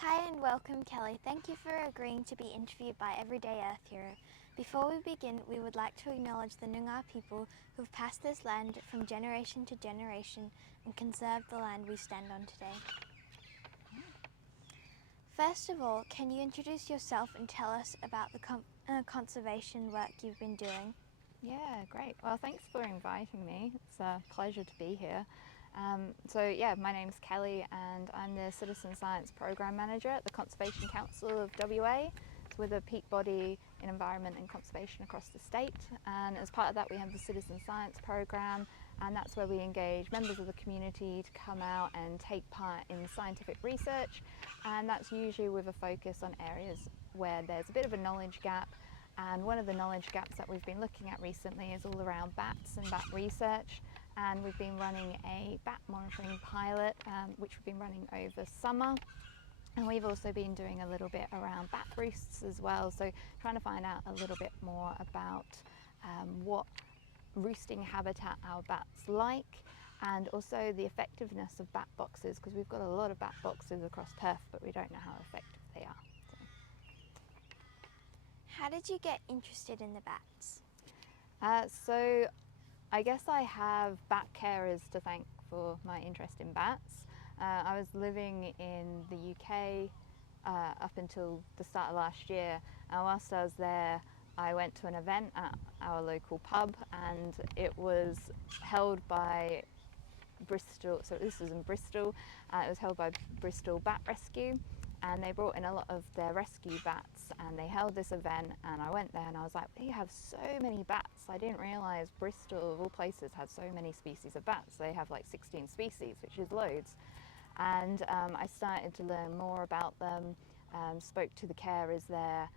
Hi and welcome, Kelly. Thank you for agreeing to be interviewed by Everyday Earth Hero. Before we begin, we would like to acknowledge the Noongar people who have passed this land from generation to generation and conserved the land we stand on today. First of all, can you introduce yourself and tell us about the conservation work you've been doing? Yeah, great. Well, thanks for inviting me. It's a pleasure to be here. My name's Kelly and I'm the Citizen Science Program Manager at the Conservation Council of WA. It's with a peak body in environment and conservation across the state. And as part of that, we have the Citizen Science Program, and that's where we engage members of the community to come out and take part in scientific research. And that's usually with a focus on areas where there's a bit of a knowledge gap. And one of the knowledge gaps that we've been looking at recently is all around bats and bat research. And we've been running a bat monitoring pilot, which we've been running over summer. And we've also been doing a little bit around bat roosts as well. So trying to find out a little bit more about what roosting habitat our bats like, and also the effectiveness of bat boxes, because we've got a lot of bat boxes across Perth, but we don't know how effective they are. How did you get interested in the bats? So I guess I have bat carers to thank for my interest in bats. I was living in the UK up until the start of last year, and whilst I was there I went to an event at our local pub, and it was held by Bristol, so this was in Bristol, it was held by Bristol Bat Rescue, and they brought in a lot of their rescue bats, and they held this event, and I went there and I was like, they have so many bats. I didn't realise Bristol of all places had so many species of bats. They have like 16 species, which is loads. And I started to learn more about them, spoke to the carers there,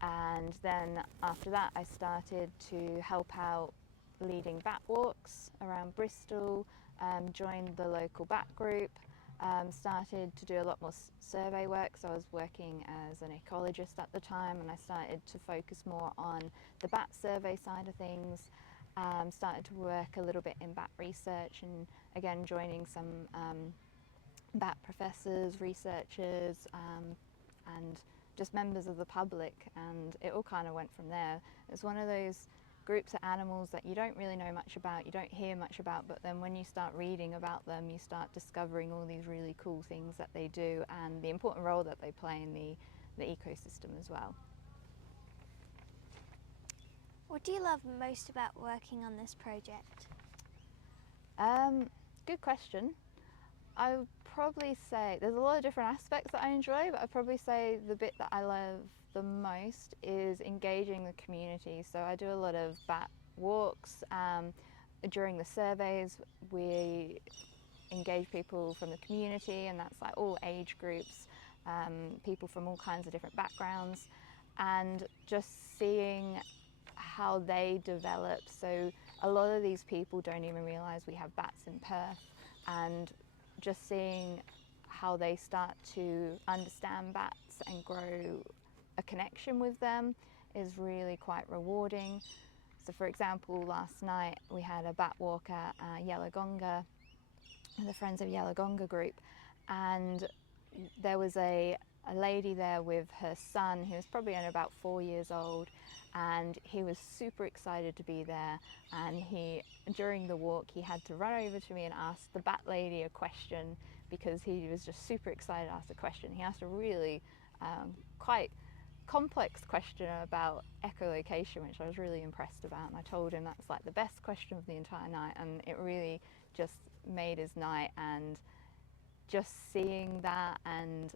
and then after that I started to help out leading bat walks around Bristol, joined the local bat group, started to do a lot more survey work. So I was working as an ecologist at the time, and I started to focus more on the bat survey side of things, started to work a little bit in bat research, and again joining some bat professors, researchers, and just members of the public, and it all kind of went from there. It's one of those groups of animals that you don't really know much about, you don't hear much about, but then when you start reading about them, you start discovering all these really cool things that they do and the important role that they play in the ecosystem as well. What do you love most about working on this project? Good question. I would probably say there's a lot of different aspects that I enjoy, but I'd probably say the bit that I love the most is engaging the community. So I do a lot of bat walks. During the surveys, we engage people from the community, and that's like all age groups, people from all kinds of different backgrounds, and just seeing how they develop. So a lot of these people don't even realise we have bats in Perth, and just seeing how they start to understand bats and grow a connection with them is really quite rewarding. So for example, last night we had a bat walk at Yellowgonga, the Friends of Yellowgonga group, and there was a lady there with her son who was probably only about 4 years old, and he was super excited to be there, and during the walk he had to run over to me and ask the bat lady a question because he was just super excited to ask a question. He asked a really quite complex question about echolocation, which I was really impressed about, and I told him that's like the best question of the entire night, and it really just made his night. And just seeing that and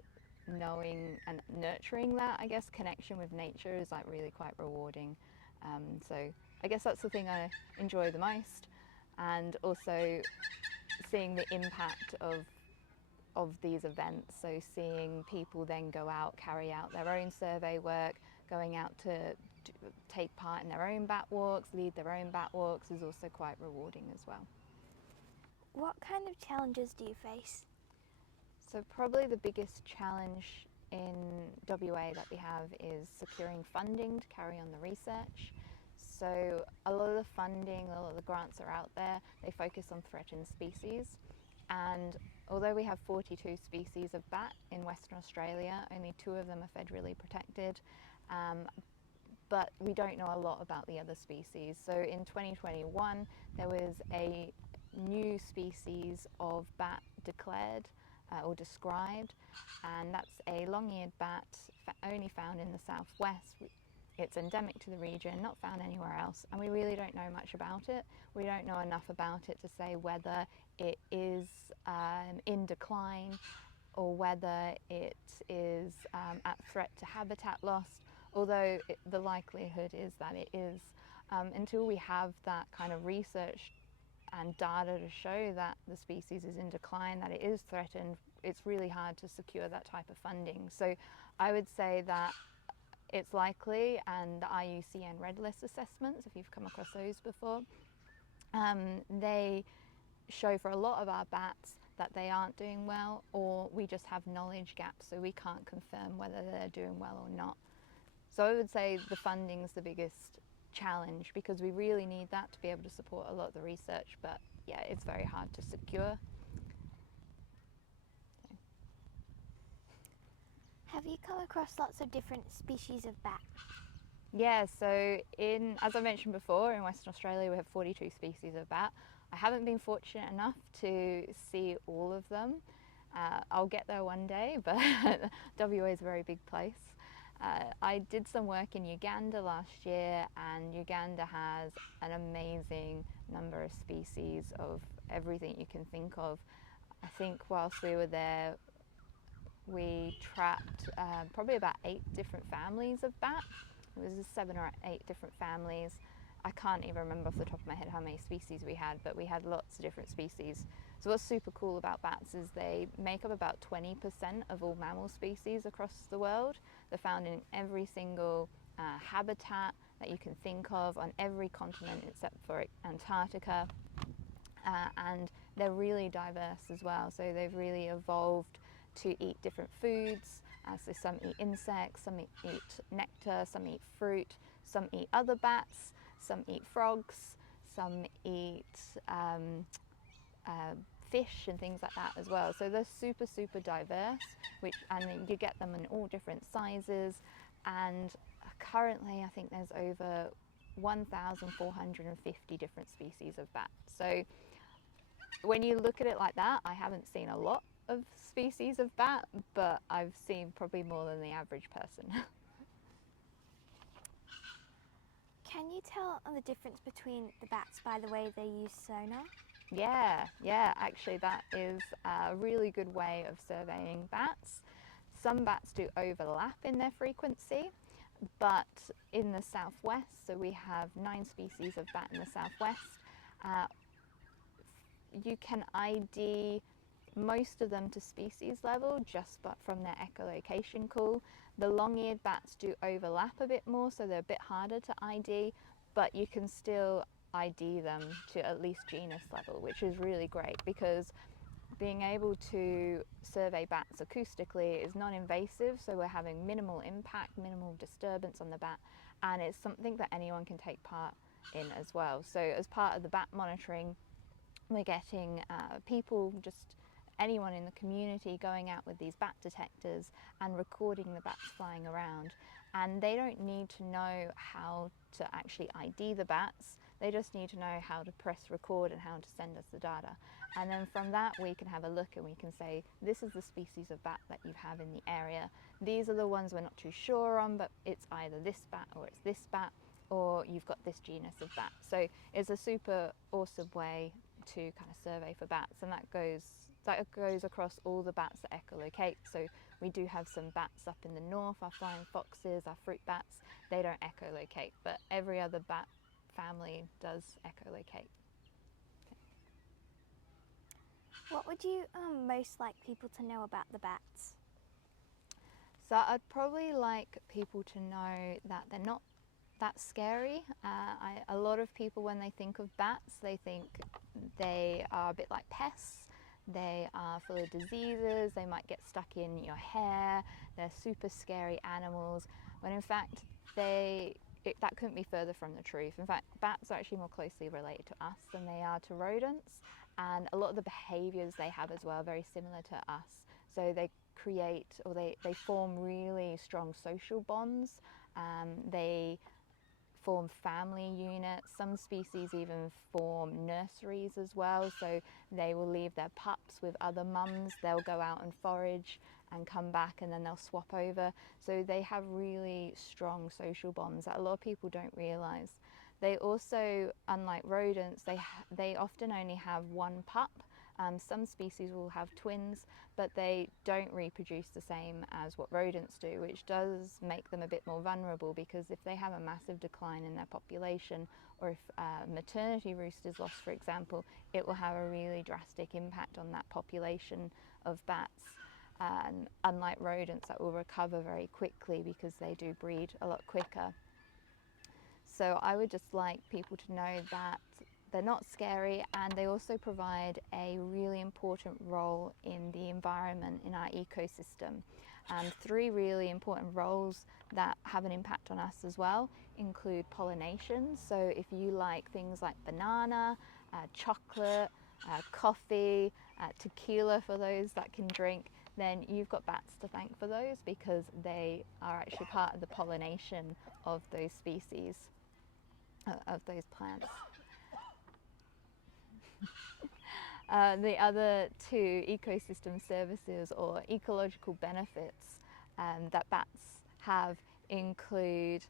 knowing and nurturing that, I guess, connection with nature is like really quite rewarding. So I guess that's the thing I enjoy the most, and also seeing the impact of these events. So seeing people then go out, carry out their own survey work, going out to take part in their own bat walks, lead their own bat walks is also quite rewarding as well. What kind of challenges do you face? So probably the biggest challenge in WA that we have is securing funding to carry on the research. So a lot of the funding, a lot of the grants are out there, they focus on threatened species, and although we have 42 species of bat in Western Australia, only 2 of them are federally protected, but we don't know a lot about the other species. So in 2021 there was a new species of bat declared or described, and that's a long-eared bat only found in the southwest. It's endemic to the region, not found anywhere else, and we really don't know much about it. We don't know enough about it to say whether it is in decline or whether it is at threat to habitat loss, although the likelihood is that it is. Until we have that kind of research and data to show that the species is in decline, that it is threatened, it's really hard to secure that type of funding. So I would say that it's likely, and the IUCN Red List assessments, if you've come across those before, they show for a lot of our bats that they aren't doing well, or we just have knowledge gaps, so we can't confirm whether they're doing well or not. So I would say the funding's the biggest challenge, because we really need that to be able to support a lot of the research, but yeah, it's very hard to secure. Have you come across lots of different species of bat? Yeah, so as I mentioned before, in Western Australia we have 42 species of bat. I haven't been fortunate enough to see all of them. I'll get there one day, but WA is a very big place. I did some work in Uganda last year, and Uganda has an amazing number of species of everything you can think of. I think whilst we were there, we trapped probably about 8 different families of bat. It was 7 or 8 different families. I can't even remember off the top of my head how many species we had, but we had lots of different species. So what's super cool about bats is they make up about 20% of all mammal species across the world. They're found in every single habitat that you can think of on every continent except for Antarctica. And they're really diverse as well. So they've really evolved to eat different foods. So some eat insects, some eat nectar, some eat fruit, some eat other bats, some eat frogs, some eat fish and things like that as well. So they're super, super diverse, and you get them in all different sizes. And currently I think there's over 1,450 different species of bats. So when you look at it like that, I haven't seen a lot of species of bat, but I've seen probably more than the average person. Can you tell the difference between the bats by the way they use sonar? Yeah, actually that is a really good way of surveying bats. Some bats do overlap in their frequency, but in the southwest, so we have 9 species of bat in the southwest, you can ID most of them to species level just from their echolocation call. The long-eared bats do overlap a bit more, so they're a bit harder to ID, but you can still ID them to at least genus level, which is really great, because being able to survey bats acoustically is non-invasive, so we're having minimal impact, minimal disturbance on the bat, and it's something that anyone can take part in as well. So as part of the bat monitoring, we're getting people, just anyone in the community, going out with these bat detectors and recording the bats flying around. And they don't need to know how to actually ID the bats, they just need to know how to press record and how to send us the data. And then from that we can have a look and we can say, this is the species of bat that you have in the area. These are the ones we're not too sure on, but it's either this bat or it's this bat, or you've got this genus of bat. So it's a super awesome way to kind of survey for bats, and that goes across all the bats that echolocate. So we do have some bats up in the north, our flying foxes, our fruit bats, they don't echolocate, but every other bat family does echolocate. What would you most like people to know about the bats? So I'd probably like people to know that they're not that scary. A lot of people, when they think of bats, they think they are a bit like pests. They are full of diseases, they might get stuck in your hair, they're super scary animals, when in fact that couldn't be further from the truth. In fact, bats are actually more closely related to us than they are to rodents, and a lot of the behaviours they have as well are very similar to us. So they create, or they form really strong social bonds. They form family units. Some species even form nurseries as well, so they will leave their pups with other mums. They'll go out and forage and come back, and then they'll swap over. So they have really strong social bonds that a lot of people don't realise. They also, unlike rodents, they often only have one pup. Some species will have twins, but they don't reproduce the same as what rodents do, which does make them a bit more vulnerable, because if they have a massive decline in their population, or if maternity roost is lost, for example, it will have a really drastic impact on that population of bats. And unlike rodents, that will recover very quickly because they do breed a lot quicker. So I would just like people to know that they're not scary, and they also provide a really important role in the environment, in our ecosystem. 3 really important roles that have an impact on us as well include pollination. So if you like things like banana, chocolate, coffee, tequila for those that can drink, then you've got bats to thank for those, because they are actually part of the pollination of those species, of those plants. The other 2 ecosystem services or ecological benefits that bats have include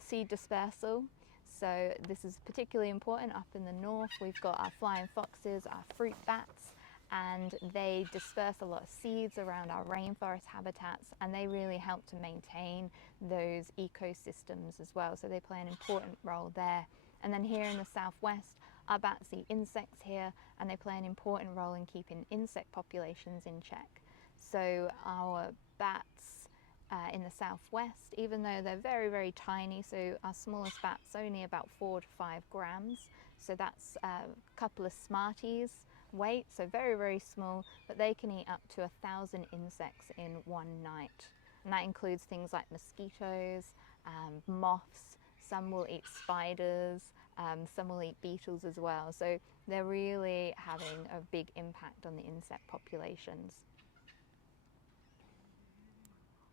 seed dispersal. So this is particularly important up in the north. We've got our flying foxes, our fruit bats, and they disperse a lot of seeds around our rainforest habitats, and they really help to maintain those ecosystems as well. So they play an important role there. And then here in the southwest, our bats eat insects here, and they play an important role in keeping insect populations in check. So our bats in the southwest, even though they're very, very tiny, so our smallest bat's only about 4 to 5 grams, so that's a couple of Smarties weight, so very, very small, but they can eat up to 1,000 insects in one night. And that includes things like mosquitoes, moths. Some will eat spiders, some will eat beetles as well. So they're really having a big impact on the insect populations.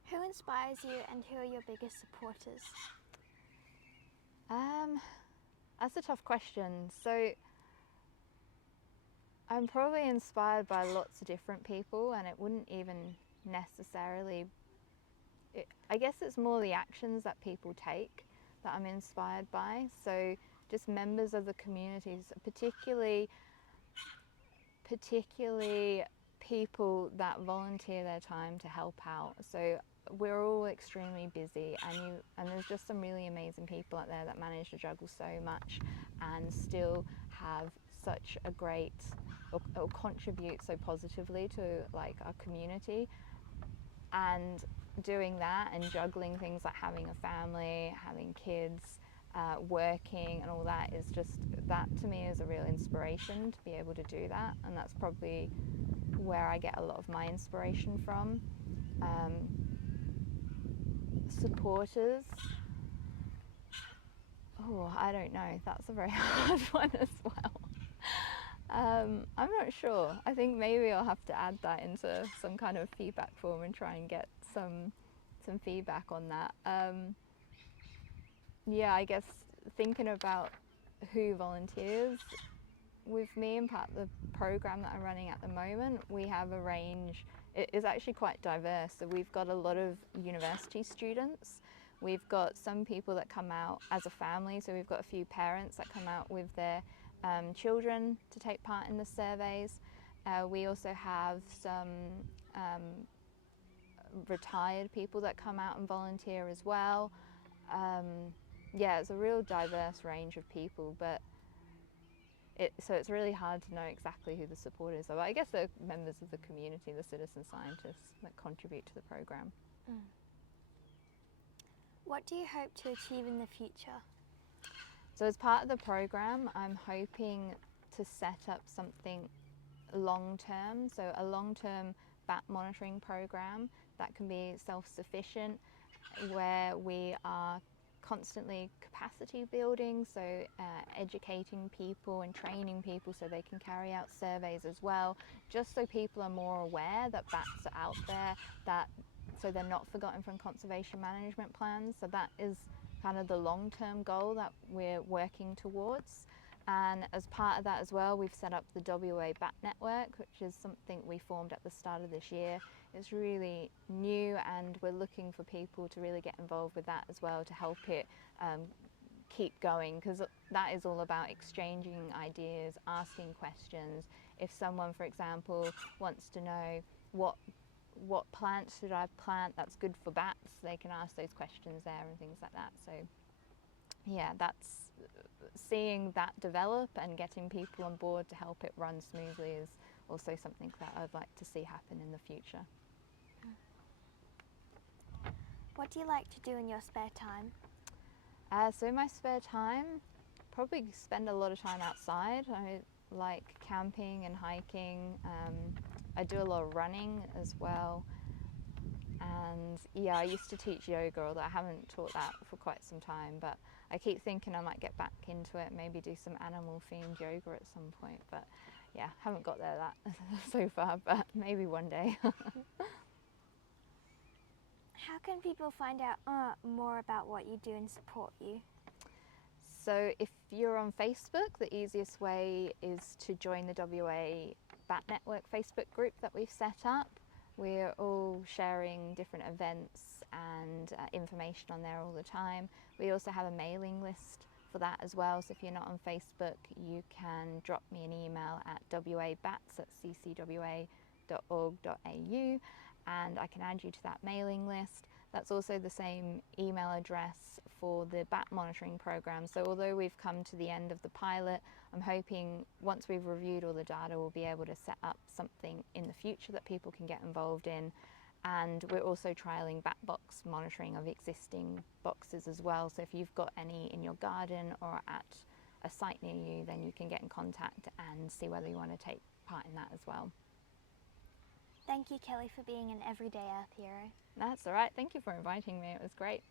Who inspires you, and who are your biggest supporters? That's a tough question. So I'm probably inspired by lots of different people, and it wouldn't even necessarily, I guess it's more the actions that people take that I'm inspired by. So just members of the communities, particularly people that volunteer their time to help out. So we're all extremely busy, and there's just some really amazing people out there that manage to juggle so much and still have such a great, or contribute so positively to like our community. And doing that and juggling things like having a family, having kids, working and all that, is just, that to me is a real inspiration to be able to do that. And that's probably where I get a lot of my inspiration from. Supporters, oh, I don't know, that's a very hard one as well. I'm not sure. I think maybe I'll have to add that into some kind of feedback form and try and get some feedback on that. Yeah, I guess thinking about who volunteers with me and part of the program that I'm running at the moment, we have a range. It is actually quite diverse. So we've got a lot of university students. We've got some people that come out as a family. So we've got a few parents that come out with their children to take part in the surveys. We also have some retired people that come out and volunteer as well. Yeah, it's a real diverse range of people, but so it's really hard to know exactly who the supporters are. But I guess they're members of the community, the citizen scientists that contribute to the program. What do you hope to achieve in the future? So as part of the program, I'm hoping to set up something long-term, so a long-term bat monitoring program that can be self-sufficient, where we are constantly capacity building, so educating people and training people so they can carry out surveys as well, just so people are more aware that bats are out there, that so they're not forgotten from conservation management plans. So that is kind of the long-term goal that we're working towards. And as part of that as well, we've set up the WA Bat Network, which is something we formed at the start of this year. It's really new, and we're looking for people to really get involved with that as well to help it keep going, because that is all about exchanging ideas, asking questions. If someone, for example, wants to know what plants should I plant that's good for bats, they can ask those questions there and things like that. So yeah, that's seeing that develop and getting people on board to help it run smoothly is also something that I'd like to see happen in the future. What do you like to do in your spare time? So in my spare time, probably spend a lot of time outside. I like camping and hiking. I do a lot of running as well. And yeah, I used to teach yoga, although I haven't taught that for quite some time, but I keep thinking I might get back into it, maybe do some animal themed yoga at some point, but yeah, haven't got there that so far, but maybe one day. How can people find out more about what you do and support you? So if you're on Facebook, the easiest way is to join the WA Bat Network Facebook group that we've set up. We're all sharing different events and information on there all the time. We also have a mailing list for that as well, so if you're not on Facebook, you can drop me an email at wabats@ccwa.org.au and I can add you to that mailing list. That's also the same email address for the bat monitoring program. So although we've come to the end of the pilot, I'm hoping once we've reviewed all the data, we'll be able to set up something in the future that people can get involved in. And we're also trialing bat box monitoring of existing boxes as well. So if you've got any in your garden or at a site near you, then you can get in contact and see whether you want to take part in that as well. Thank you, Kelly, for being an everyday Earth hero. That's all right. Thank you for inviting me. It was great.